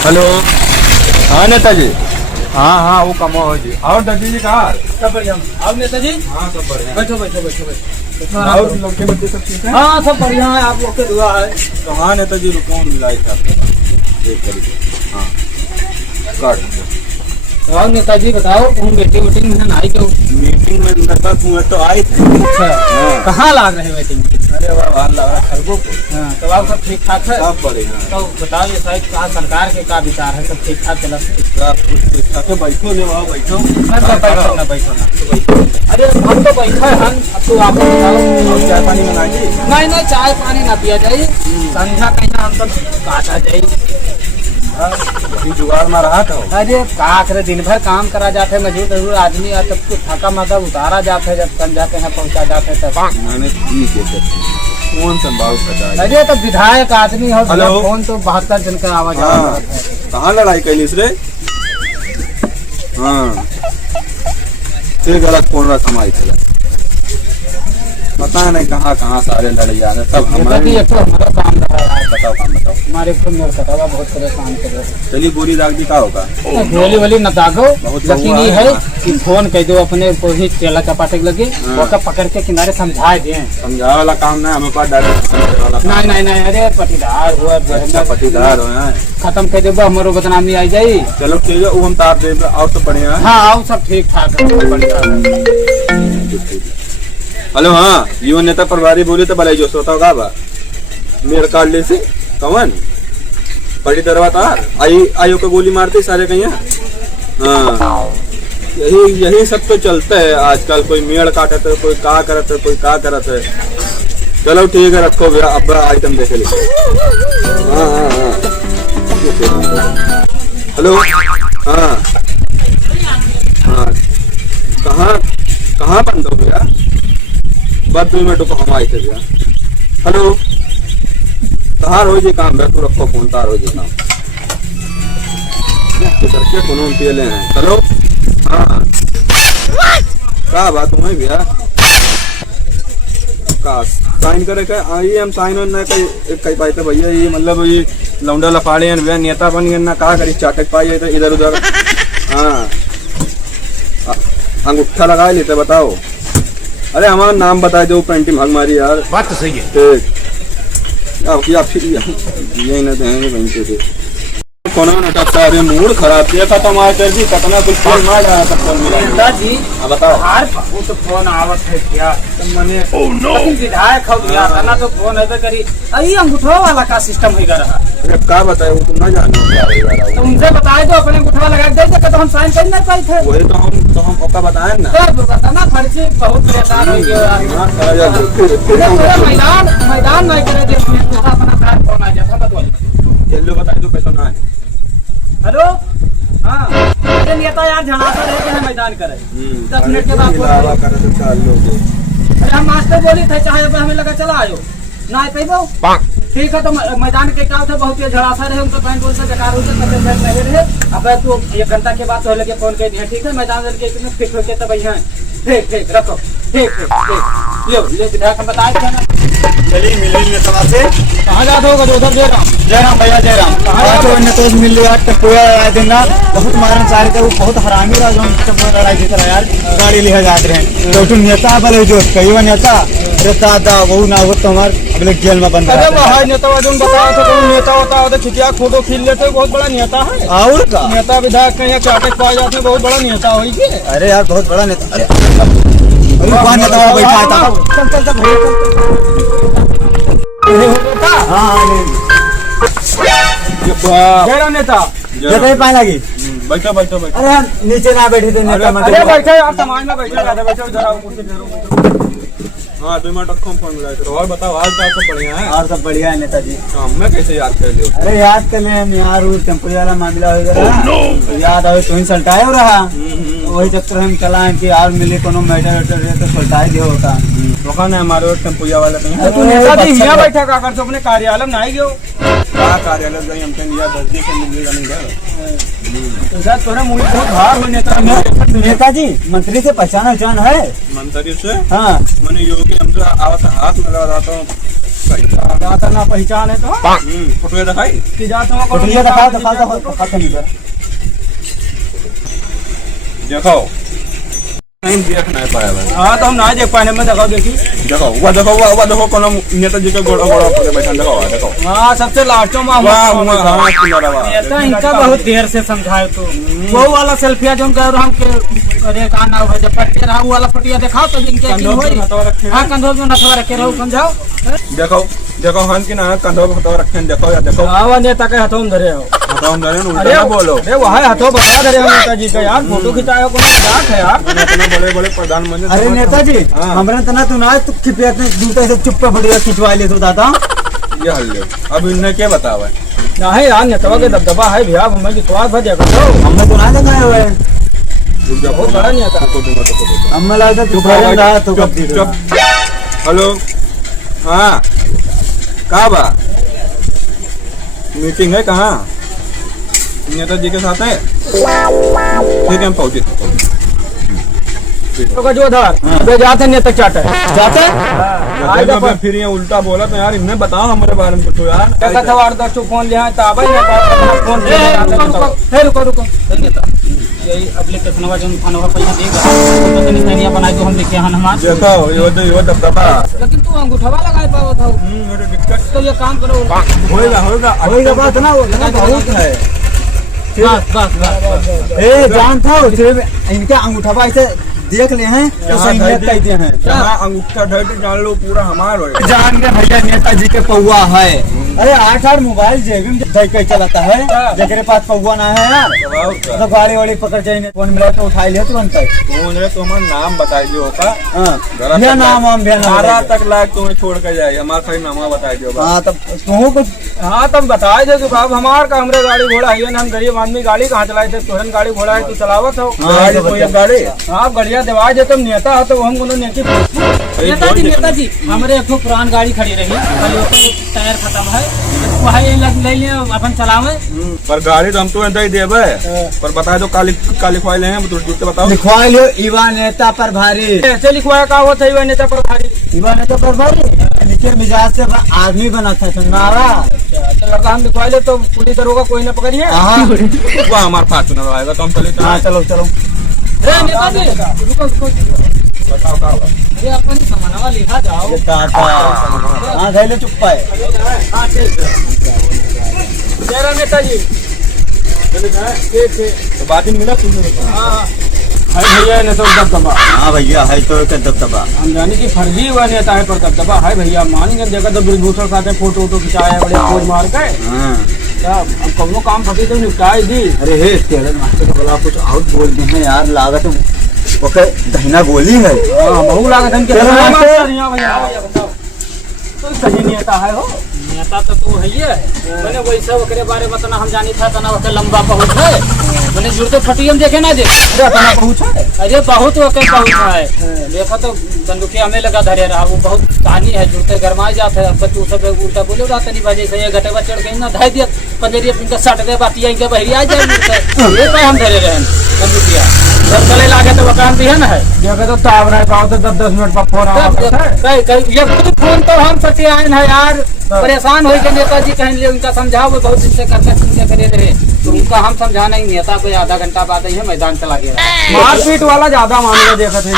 Hello. हाँ नेताजी। हाँ हाँ वो कमो हो जी। और दादी जी कहाँ? सब बढ़िया। आओ नेताजी। हाँ सब बढ़िया। बैठो बैठो बैठो बैठो। और लड़के बच्चे सब ठीक है? हाँ सब बढ़िया है, आप लोग के दुआ है। तो हाँ नेताजी रुको मिलाई था आपके पास एक तरीके। हाँ काट तो आओ नेताजी बताओ, तुम मीटिंग वीटिंग में आई क्यों? मीटिंग में लड़का कुएं तो आई थी। अच्छा हाँ। कहाँ लाग रहे मीटिंग? अरे वाह वाह लग रहा खरगों को। हाँ तो आप सब ठीक ठाक है? सब बढ़िया। तो बताओ ये साइड का सरकार के का विचार है, सब ठीक ठाक चला? सब कुछ ठीक ठाक है। बैठो ले वहाँ बैठो। बैठो ना बैठो ना। अरे हम तो बैठे हैं, अब तो आप बताओ। और चाय पानी मंगाइए? नहीं नहीं चाय पानी ना पिया जाए, संध्या कहीं हम सब काटा जाए। वही जुगाड़ में रहा था। अरे का करे, दिन भर काम करा जाते मजदूर आदमी और तब कुछ थका माथा उतारा जाते, जब संध्या के यहाँ पहुँचा जाते तब। मैंने ठीक है कौन संभाल सका। अरे तो विधायक आदमी हो, हेलो। फोन तो 72 जन का आवाज आ रहा है। कहाँ लड़ाई कैलिस रे? हाँ फिर गलत फोन रख हमारी तरह। पता नहीं कहाँ कहाँ सारे लड़ जा रहे सब हमारे। एक तो हमारा काम कर रहा है, बताओ काम बताओ। हमारे को मेरे कटावा बहुत परेशान कर रहे हैं। चलिए गोली दाग दी का होगा। गोली वोली न दागो, बहुत लेकिन हुआ ये है। है कि फोन कह दो अपने को ही चेला चपाटे के लगे, हाँ। वो पकड़ के किनारे समझा दें। समझा वाला काम नहीं हमें पास डायरेक्ट वाला काम। नहीं नहीं नहीं, अरे पटीदार हुआ अच्छा पटीदार हो हैं। खत्म कर दे, हमारो बदनामी आई जाये। चलो ठीक है वो हम तार दे और तो बढ़िया है। हाँ आओ सब ठीक ठाक है, सब बढ़िया है। हेलो हाँ युवा नेता प्रभारी बोले तो भले जो सोता होगा बा मेरे कार्ड से कवन बड़ी दरवा तार आयो को गोली मारते सारे कहीं। हाँ यही सब तो चलता है आजकल। कोई मेड़ काटत है, कोई का करत है, कोई का करत है। चलो ठीक है रखो भैया अब आइटम देखे ली। हाँ हाँ हाँ हेलो। हाँ हाँ कहाँ कहाँ बंद हो भैया? बस 2 मिनट को हम आए थे भैया। हेलो तार हो जी काम तू रखो फोन तार हो जी काम करके कोनो पे ले हैं। हेलो हाँ का बात हुई भैया? का साइन करे का आइए हम साइन ना कई पाए थे भैया। ये मतलब ये लौंडा लफाड़े हैं भैया, नेता बन गए ना का करी चाटक पाई तो इधर उधर। हाँ अंगूठा लगा लेते बताओ। अरे हमारा नाम बता दो पेंटिंग हमारी यार। बात तो सही है। ठीक आप फिर यही ना देंगे वहीं से कोनो नटकता। अरे मूड खराब किया तो मास्टर जी कितना कुछ फोन मार रहा था फोन मिला। नेताजी बताओ। हर वो तो फोन आवत है क्या मैंने लेकिन विधायक हो गया करना तो फोन है करी। अरे अंगूठा वाला का सिस्टम है रहा। अरे क्या बताए वो तुम ना जानो क्या हो रहा तो उनसे बताए दो अपने अंगूठा लगा दे तो हम साइन कर नहीं पाए थे। वही तो हम ओका बताए ना। तो दुर्घटना खर्चे बहुत परेशान हो गया। मैदान नहीं करे दे अपना कार्ड फोन आ जाता बताइए। जल्दी बताए दो पैसा ना है। हेलो हाँ ये नेता यार झड़ासा रहते हैं मैदान करे 10 मिनट के बाद अरे हम मास्टर बोली थे चाहे हमें लगा चला आयो ना कहो ठीक है। तो मैदान के क्या थे बहुत झड़ासा रहे उनका पैंट बोल से बेकार हो नहीं रहे। अब तो 1 घंटा के बाद तो लगे फोन कर दिया ठीक है मैदान फिट होके तब ठीक ठीक रखो ठीक ठीक ले विधायक बताए थे ना। चलिए मिलेंगे तब से। कहाँ जाते होगा? जो उधर जयराम भैया जयराम तो मिल लिया टपुआ आए दिन ना बहुत मारन चाह रहे थे। वो बहुत हरामी रहा जो टपुआ लड़ाई देता यार गाड़ी लिखा जाते रहे तो तुम नेता बोले जो कई नेता। अरे दादा वो ना हो तुम्हार अगले जेल में बंद। अरे वहाँ नेता जो बताया था कोई नेता होता है तो खिचिया फोटो खींच लेते बहुत बड़ा नेता है। और का नेता विधायक कहीं चाटक पाए जाते हैं बहुत बड़ा नेता होगी के। अरे यार बहुत बड़ा नेता। अरे कौन नेता बैठा था? चल चल चल जयराम नेता पाए लगी। बैठो बैठो बैठो। अरे नीचे ना बैठे थे नेता मंत्री। अरे बैठे आप समाज में बैठे ज्यादा बैठो इधर आओ कुर्सी पे बैठो। हाँ 2 मिनट रखो फोन मिला तो। और बताओ हाल चाल सब बढ़िया है? और सब बढ़िया है नेताजी। मैं कैसे याद कर लियो? अरे याद कर ले हम यार वो टेम्पो वाला मामला हो गया तो याद आवे तुम सल्टाए हो रहा वही चक्कर हम चला कि यार मिले कोनो मैटर वेटर रहे तो सल्टाए दे होता। दुकान है हमारे टेम्पोया वाला कहीं। तू नेताजी यहाँ बैठा का कर तो अपने कार्यालय में नहीं गयो क्या कार्यालय गई हम कहीं यार दर्जी से मिलेगा नहीं गया। तो सर तोरे मुंह बहुत भार हो नेता। नेताजी मंत्री से पहचान है मंत्री से हाँ मैंने योगी हमसे आवत हाथ में लगा था ज्यादा ना पहचान है तो फोटो दिखाई कि जात हम फोटो ये दिखा नहीं सर। देखो नहीं देख नहीं पाया भाई। हाँ तो हम ना देख पाए में दिखाओ देखी देखो कौन नेताजी के गोड़ा गोड़ा पर बैठा देखो हाँ सबसे लास्टों में नेता इनका बहुत देर से समझाए तो वो वाला सेल्फिया जो कह रहा हूँ कि अरे कहा ना हो जब पट्टे रहा वो वाला पटिया दिखाओ तो इनके हाँ कंधों में नथवा रखे रहो समझाओ। देखो हम की ना कंधों पे हथवा रखे देखो या देखो हाँ नेता के हाथों में धरे हो हथवा धरे उल्टा ना बोलो। अरे वहाँ हाथों बता धरे हो नेताजी का यार फोटो खिंचाया को मजाक है यार इतना बड़े बड़े प्रधानमंत्री। अरे नेताजी हाँ। हमारे तना तू ना तू कृपया जूता से चुप पे बढ़िया खिंचवा ले तो दादा ये हल लो अब इनने क्या बतावा नहीं यार नेतवा के दबदबा है भैया हमें विश्वास भर जाएगा हमने तो ना दिखाया हुआ है। बहुत बड़ा नेता हमें लगता तू करें रहा तो कब दी हेलो हाँ कहाँ बा मीटिंग है कहाँ नेताजी के साथ है ठीक है हम पहुँचे का जो धार वे जाते नेता चाटे जाता मैं फिर ये उल्टा बोला तो यार इन्हें बताओ हमारे बारे में कुछ यार कैसा था वार दस फोन लिया है ताबा फोन रुको रुको नेता यही एप्लीकेशन जो थाना पैसा देगा तो निशानियां बनाए तो हम देखे हन हमार देखो ये दबदबा लेकिन तू अंगूठा लगाए पावत हो दिक्कत तो ये काम करो होएगा बात ना वो बहुत है। बस ए जान था सिर्फ इनके अंगूठा ऐसे देख ले हैं तो सही कहते हैं जहाँ अंगूठा ढट जान लो पूरा हमार होएगा। जान के भैया नेताजी के पौवा है। अरे 8 मोबाइल जेब में के चलाता है जेकरे पास पौवा ना है यार तो गाड़ी वाड़ी पकड़ जाए फोन मिला तो उठा लिया तुरंत तो हमारा नाम बताई दियो का भैया नाम हम भैया 12 तक लाख तुम्हें छोड़ के जाए हमारा सही नाम बताई दियो। हाँ तब तू कुछ हाँ तब बताए जो बाब हमार का हमरे गाड़ी घोड़ा है हम गरीब आदमी गाड़ी कहाँ चलाए थे तुरंत गाड़ी घोड़ा है तू चलावत हो गाड़ी आप बढ़िया दिवाज है तुम नेता हो तो हम कोनो नेताजी हमारे एक पुरान गाड़ी खड़ी रही टायर खत्म है वही ले लिया अपन चलावे पर गाड़ी तो हम तो ऐसा ही देवे पर बताए तो का लिखवाई ले तो बताओ लिखवा लियो युवा नेता पर भारी ऐसे लिखवाया का होता है नेता पर भारी युवा नेता पर भारी नीचे मिजाज से आदमी बना था सुनारा अगर हम लिखवा ले तो पुलिस दरोगा कोई न पकड़िए वो हमारे पास चुनाव आएगा तो हम चले चलो चलो बताओ का ये अपन सामानवा लिखा जाओ हाँ धैले चुप पाए तेरा नेताजी तो बात ही मिला तुमने भैया ने तो दबदबा हाँ भैया है तो दबदबा हम जाने की फर्जी हुआ नेता है पर दबदबा है भैया मानेंगे देखा तो ब्रिजभूषण साथ फोटो वोटो खिंचाया बड़े पोज मार के अब कौनो काम फटी तो निपटाई दी। अरे हे टेलर मास्टर को बोला कुछ आउट बोल दे हैं यार लागत ओके दहिना गोली है बहु लागत हम भैया बताओ तो सही नेता है हो नेता तो है ही है मैंने वैसे ओकरे बारे में तना हम जानी था तना ओके लंबा पहुंच है मैंने जुड़ते फटियम देखे ना देख तना पहुंच है अरे बहुत ओके पहुंच है देखो तो बंदूकिया हमें लगा धरे रहा वो बहुत कहानी है जुड़ते गरमाए जाते अब तू सब उल्टा बोले रहता नहीं वजह से ये घटेवा चढ़ के ना धाई दिया पंजरिया पिंका सट दे बातिया इनके बहरी आ जाए ये पे हम धरे रहे बंदूकिया जब चले लागे तो वकान भी है ना है देखो तो ताब रहे पाओ तो 10 मिनट पर फोन आवा ये फोन तो हम सच्चे आए हैं यार परेशान हो के नेताजी कहें ले उनका समझाओ वो बहुत दिन से करके करे रहे तो उनका हम समझाना ही नेता को आधा घंटा बाद ही मैदान चला गया मारपीट वाला ज्यादा मामला देखा थे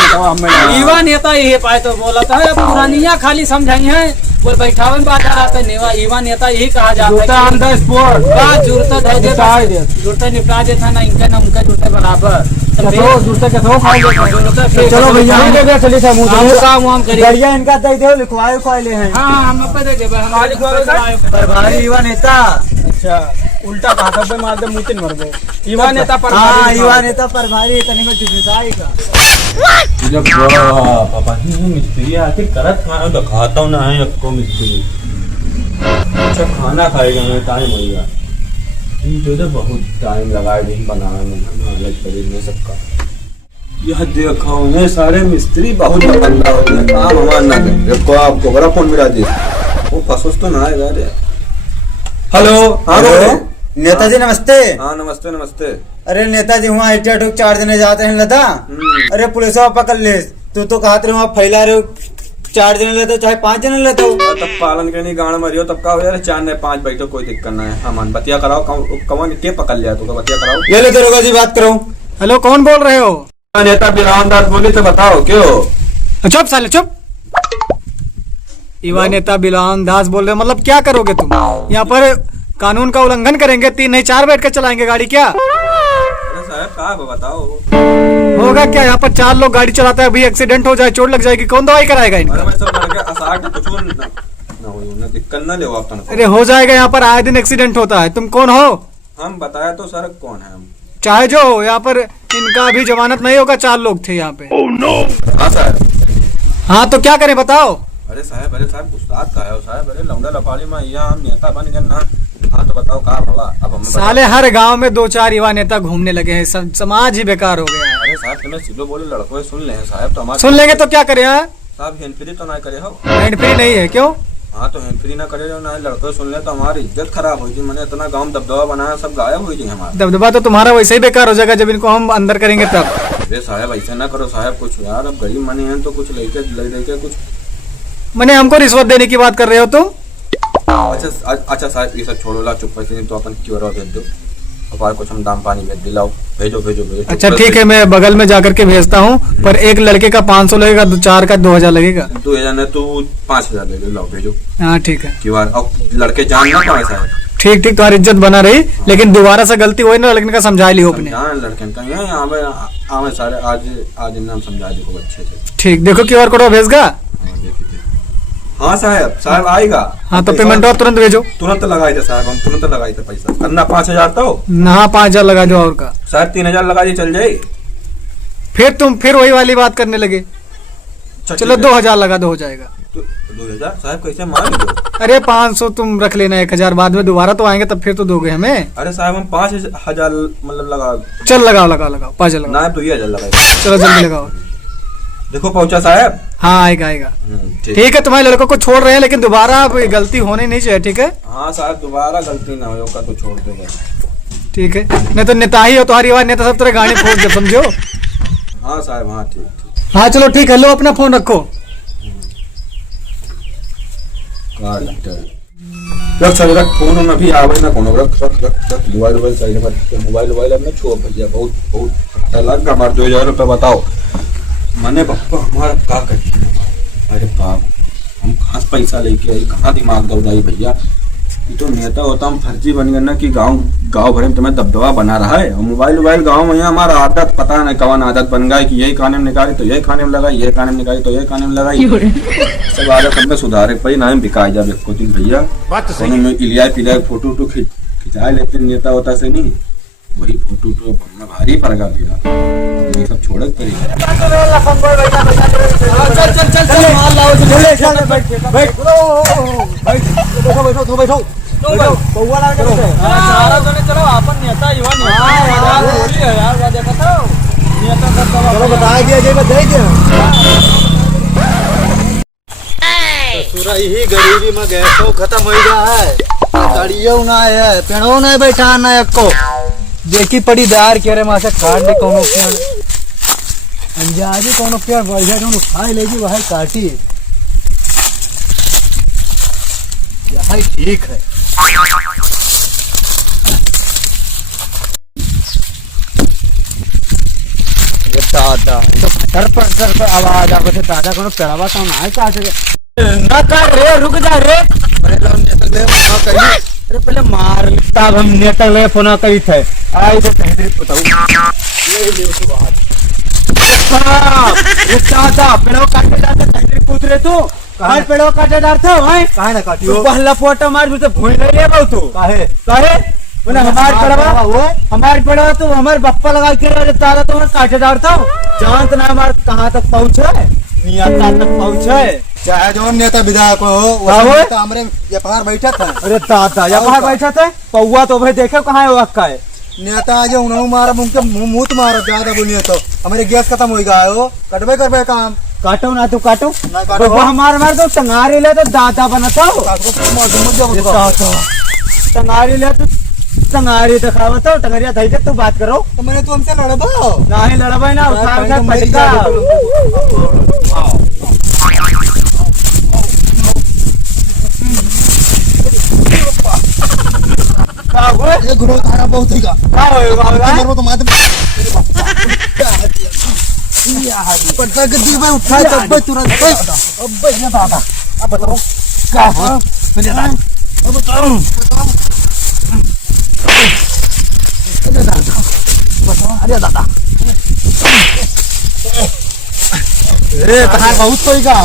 युवा नेता यही पाए तो बोला था पुरानिया खाली समझाई है वो बैठावे में बात आता है युवा नेता यही कहा जाता है जुड़ता निपटा देता ना इनका ना उनका जुड़ते बराबर चलो भैया चलिए बढ़िया इनका दे दो लिखवाए खोले हैं हाँ हम पे दे पर भारी युवा नेता अच्छा उल्टा कहा पे मार दे मुतिन मर गए युवा नेता पर हाँ युवा नेता पर भारी इतने में का जब पापा मिस्त्री आके करत खाना तो खाता हूँ ना है आपको मिस्त्री अच्छा खाना खाएगा मैं टाइम होगा जो तो बहुत टाइम लगाए दिन बनाने में शरीर में सबका यह देखो ये सारे मिस्त्री बहुत बंदा हो गए काम हमारा ना देखो आपको बड़ा फोन मिला दी वो फसुस तो ना आएगा रे हेलो हाँ नेताजी नमस्ते। हाँ नमस्ते नमस्ते। अरे नेताजी वहाँ 4 जने जाते हैं लदा अरे पुलिस पकड़ ले तू तो कहा वहाँ फैला रहे हो 4 जने लेते हो चाहे 5 जने लेते हो। तब पालन के नहीं गाड़ मरियो तब का हो यार 4 ने 5 बैठो कोई दिक्कत ना है। हाँ मन बतिया कराओ कौन के पकड़ लिया तो बतिया कराओ। ये ले दरोगा जी बात करो। हेलो कौन बोल रहे हो? नेता बिलावन दास बोले तो बताओ क्यों? चुप साले चुप। युवा नेता बिलावन दास बोल रहे हो, मतलब क्या करोगे तुम यहाँ पर? कानून का उल्लंघन करेंगे? 3 नहीं 4 बैठ कर चलाएंगे गाड़ी क्या? अरे साहब कहा बताओ होगा क्या? यहाँ पर 4 लोग गाड़ी चलाते हैं, अभी एक्सीडेंट हो जाए, चोट लग जाएगी, कौन दवाई कराएगा इनका? अरे मैं सब लड़के असाट कुछ ना हो ना दिक्कत ना ले आप तो। अरे हो जाएगा, यहाँ पर आए दिन एक्सीडेंट होता है। तुम कौन हो? हम बताया तो सर कौन है हम। चाहे जो हो, यहाँ पर इनका अभी जमानत नहीं होगा। 4 लोग थे यहाँ पे। हाँ सर। हाँ तो क्या करें बताओ? अरे साहब गुस्सा का है साहब। अरे लौंडा लफाड़ी में यहाँ हम नेता बन गए ना। हाँ तो बताओ कहा होगा अब हमें साले हर गांव में 2-4 युवा नेता घूमने लगे हैं, समाज ही बेकार हो गया है। अरे साहब तुम्हें सिलो बोले लड़कों सुन ले साहब तो हमारे सुन लेंगे तो क्या करें? साहब हैंड फ्री तो ना करे हो। हैंड फ्री नहीं है क्यों? हाँ तो हैंड फ्री ना करे ना लड़कों सुन ले तो हमारी इज्जत खराब हो जी। मैंने इतना गाँव दबदबा बनाया सब गायब हो जी हमारा। दबदबा तो तुम्हारा वैसे ही बेकार हो जाएगा जब इनको हम अंदर करेंगे तब। अरे साहब ऐसे ना करो साहब कुछ यार। अब गरीब मनी है तो कुछ लेके कुछ। मैंने हमको रिश्वत देने की बात कर रहे हो तुम? अच्छा साहब ये सब छोड़ो ला चुप पैसे तो अपन क्यों भेज दो और कुछ हम दाम पानी भेज दिलाओ। भेजो अच्छा ठीक है, मैं बगल में जाकर के भेजता हूँ, पर एक लड़के का 500 लगेगा, 4 का 2000 लगेगा। 2000 है तो 5000 ले लो भेजो। हाँ ठीक है। क्यों और लड़के जान ना पाए साहब। ठीक तुम्हारी इज्जत बना रही, लेकिन दोबारा से गलती हुई ना लड़के का समझा लियो अपने। लड़के का यहाँ सारे आज इन्हें हम समझा देखो अच्छे से। ठीक देखो QR कोड भेजगा। हाँ साहब आएगा। हाँ तो पेमेंट और तुरंत भेजो। तुरंत लगाए थे साहब हम तुरंत लगाए थे पैसा। करना 5000 तो ना 5000 लगा दो और का साहब 3000 लगा दी चल जाए। फिर वही वाली बात करने लगे। चलो 2000 लगा दो हो जाएगा। 2000 साहब कैसे मान लो? अरे 500 तुम रख लेना, 1000 बाद में दोबारा तो आएंगे तब फिर तो दोगे हमें। अरे साहब हम 5000 मतलब लगा। चल लगाओ 5000 लगाओ ना 2000 लगाए। चलो जल्दी लगाओ। देखो पहुंचा साहब। हाँ आएगा। ठीक है, तुम्हारे लड़कों को छोड़ रहे हैं, लेकिन दोबारा अब गलती होनी नहीं चाहिए। ठीक है? हाँ साहब दोबारा गलती ना हो तो छोड़ देगा। ठीक है, नहीं तो नेता ही हो तुम्हारी आवाज, नेता सब तेरे गाड़ी फोड़ दे समझो। हाँ साहब हाँ ठीक। हाँ चलो ठीक है, लो अपना फोन रखो। रख सब रख फोन अभी आवे ना कोनो रख मोबाइल साइड में। मोबाइल अपने छोड़ भैया बहुत लग हमारे 2000 रुपये बताओ। मैंने पापा हमारा क्या करिए। अरे बाप हम कहाँ से पैसा लेके आई, कहाँ दिमाग दौड़ाई भैया। ये तो नेता होता हम फर्जी बन गए ना कि गांव भर में तुम्हें दबदबा बना रहा है। मोबाइल गांव में हमारा आदत पता नहीं कौन आदत बन गई कि यही खाने में निकाली तो यही खाने में लगाई, यही खाने में निकाली तो यही खाने में लगाई। सब आदत हमने सुधारे भाई ना बिकाई जा एक दिन भैया। इलिया पिलिया फोटो खिंचा लेते नेता होता से नहीं, वही फोटो भारी पड़ गया भैया। ये सब छोड़ ही गरीबी में गैस खत्म हो गया है। गाड़ियों ना है, पेड़ों नहीं बैठा ना एको देखी पड़ी दार के रे मासे काट दे कोनो पेड़ अंजाजी कोनो पेड़ बढ़िया जो उठाए लेगी वह काटी। यह ठीक है। दादा तो फटर पर आवाज आवे थे दादा कोनो पेड़वा तो ना काट ना कर रे रुक जा रे। अरे लो नेतक ले फोन करी। अरे पहले मार तब हम नेतक ले फोन करी थे। आई तो कहते बताओ ये ले उसको बाहर। ये दादा पेड़ो काटे जाते कहते पूछ रे तू कहां पेड़ो काटे डालते हो हैं? काहे ना काटियो पहला फोटो मार भी तो भूल गई रे बहु तू। काहे बोले हमार पेड़वा तो हमारे बप्पा लगा के रे दादा तो काटे डालता हो। जानत ना हमार कहां तक पहुंचे, नियता तक पहुंचे। चाहे जो नेता विधायक हो वो हमरे एफआर बैठा था। अरे दादा एफआर बैठा थे पौवा तो भाई देखे कहाँ है वक्का है नेता आज उन्होंने मारा मुंह मुंह मारो ज्यादा बोलिए तो हमारे गैस खत्म हो गया है। वो कटबे करबे काम काटो ना तू काटो तो हमारे मार तो टंगारी ले तो दादा बनाता हो। टंगारी ले तो टंगारी दिखावा तो टंगरिया धई तू बात करो तो मैंने तो हमसे लड़बो नहीं लड़बे ना उठा पटका का हुआ ये गुरु धारा बहुत ही का का होगा मरो तो माते पटका के दी भाई उठा तब भाई तुरंत अब भाई ये दादा अब बताओ क्या है मुझे अब बताओ अरे दादा ए कहां बहुत कोई का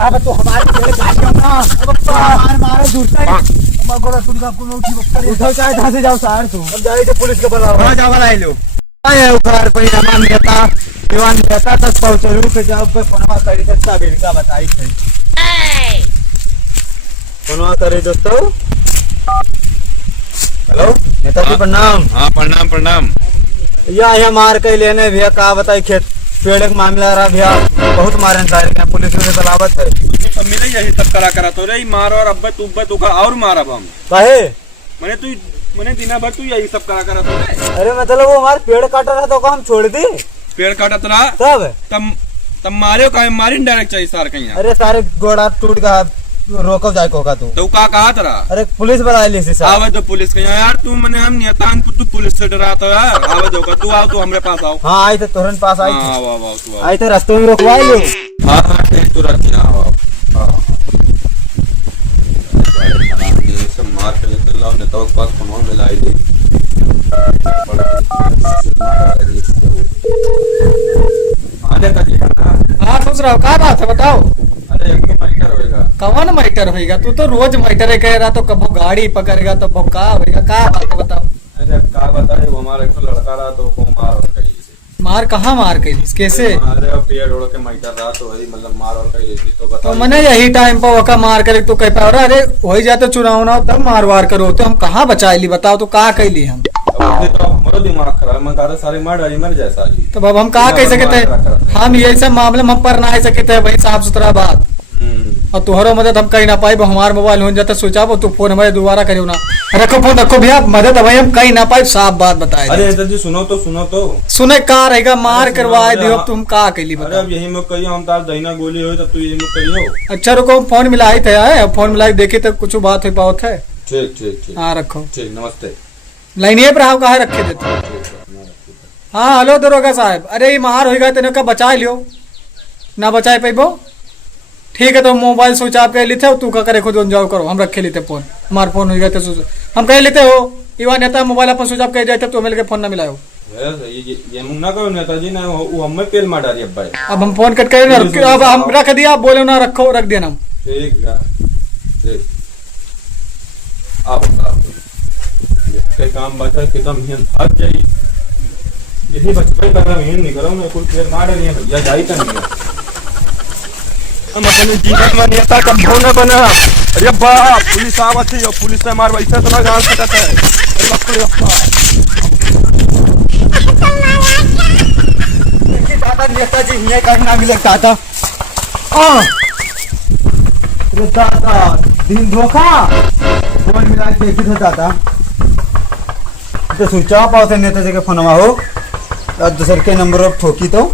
अब तो हमारे पेड़ काटियो ना अब मार दूर से मगोरा सुन का कोनो उठी बक्कर उठो चाहे धां से जाओ सार तू अब जाए तो पुलिस के बुलाओ हां जाओ लाई लो आए उखार कोई रमान नेता दीवान नेता तक पहुंचलू के जब पनवा करी के साबिर का बताई थे पनवा करे दोस्तों हेलो नेताजी प्रणाम। हाँ प्रणाम प्रणाम। या मार के लेने भैया का बताई खेत पेड़ के मामला रहा भैया बहुत मारे सारे क्या पुलिस ने बलावत है सब मिले यही सब करा तो रे मार और अब्बे तू का और मार अब हम काहे मैंने दिना भर तू यही सब करा तो रे। अरे मतलब वो हमारे पेड़ काटा रहा तो हम छोड़ दी पेड़ काटत रहा तब मारे का मारी डायरेक्ट चाहिए सार कहीं। अरे सारे गोड़ा टूट गया रोको जाए कोका तू का कहा तेरा। अरे पुलिस बुला ली सी आवे तो पुलिस कहीं यार तू मैंने हम नेतान तू पुलिस से डरा तो यार आवे दो का तू आओ तू हमरे पास आओ। हाँ आई थे तुरंत पास आई हाँ वाह तू आई थे रास्ते में रोकवा लो। हाँ हाँ ठीक तू रख आओ सब मार के लेते लाओ नेता के पास फोन में लाई ली हाँ सोच रहा हूँ क्या बात है बताओ। अरे मैटर होएगा कौन मैटर होएगा तू तो रोज मैटर कह रहा तो कबो गाड़ी पकड़ेगा तो कबो का होएगा क्या बात है बताओ। अरे अब क्या बताए वो हमारा एक लड़का रहा तो वो मार और कही मार कहाँ मार कही कैसे। अरे अब पेड़ ओढ़ के मैटर रहा तो वही मतलब मार और कही थी तो तो मैंने यही टाइम पर वका मार करे तो कह पाओ अरे वही जाते चुनाव ना तब मार वार करो तो हम कहाँ बचा ली बताओ तो कहाँ कैली हम। तो हमारा दिमाग खराब मैं कहा सारे मार डाली मर जैसा ही तो अब हम कहाँ कह सकते हम ये सब मामले में हम पर ना सकते वही साफ सुथरा बात और तुहरो मदद हम कहीं ना पाई हमारे मोबाइल हो जाता स्विच ऑफ तो फोन हमारे दोबारा करियो ना रखो फोन रखो भैया मदद भाई हम कहीं ना पाई साफ बात बताए। अरे जी सुनो तो सुने का रहेगा मार करवाए दियो तुम का कैली अरे अब यही में कहियो हम तार दहीना गोली हो तब तू यही में करियो। अच्छा रुको फोन मिलाई थे आए फोन मिलाई देखी तो कुछ बात हो पाओ थे। ठीक ठीक ठीक हाँ रखो ठीक नमस्ते लाइनिए पर कहा रखे देते। हाँ हेलो दरोगा साहब अरे ये मार होगा तेने का बचा लियो ना बचाए पैबो ठीक है तो मोबाइल स्विच ऑफ कर लेते हो तू का करे खुद जाओ करो हम रखे लेते फोन हमारे फोन हो गया तो हम कह लेते हो इवा नेता मोबाइल अपन स्विच ऑफ कर जाते तो मिलके फोन ना मिलाओ। ये मुन्ना का नेताजी ने वो हमें पेल मार डाली अब भाई अब हम फोन कट कर अब हम रख दिया आप बोले ना रखो रख देना ठीक है ठीक आप कई काम बचा कि तुम हिन भाग जाई यही बचपन कर रहा हिन नहीं करो मैं कुल पेल मार रही है भैया जाई तो नहीं हम अपने जीवन में नेता का भौना बना। अरे बाप पुलिस आवत है पुलिस से मार वैसे तो ना गांव सकता है। अरे बाप रे देखिए दादा नेताजी ये करना मिले दादा अरे दादा दिन धोखा फोन मिला के देखी था दादा तो स्विच ऑफ आओ थे नेताजी के फोन में हो और दूसरे के नंबर पर ठोकी तो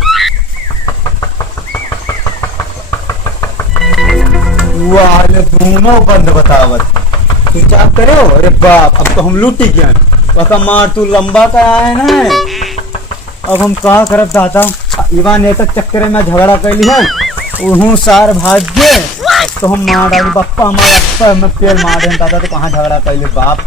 वाले दोनों बंद बतावत स्विच ऑफ करे हो। अरे बाप अब तो हम लूटी गए वका मार तू लंबा का आए ना अब हम कहा करब दादा इवा नेता चक्कर में झगड़ा कर लिया उहू सार भाग गए तो हम मार डाली बप्पा हमारा में पेड़ मार दे दादा तो कहाँ झगड़ा कर ले बाप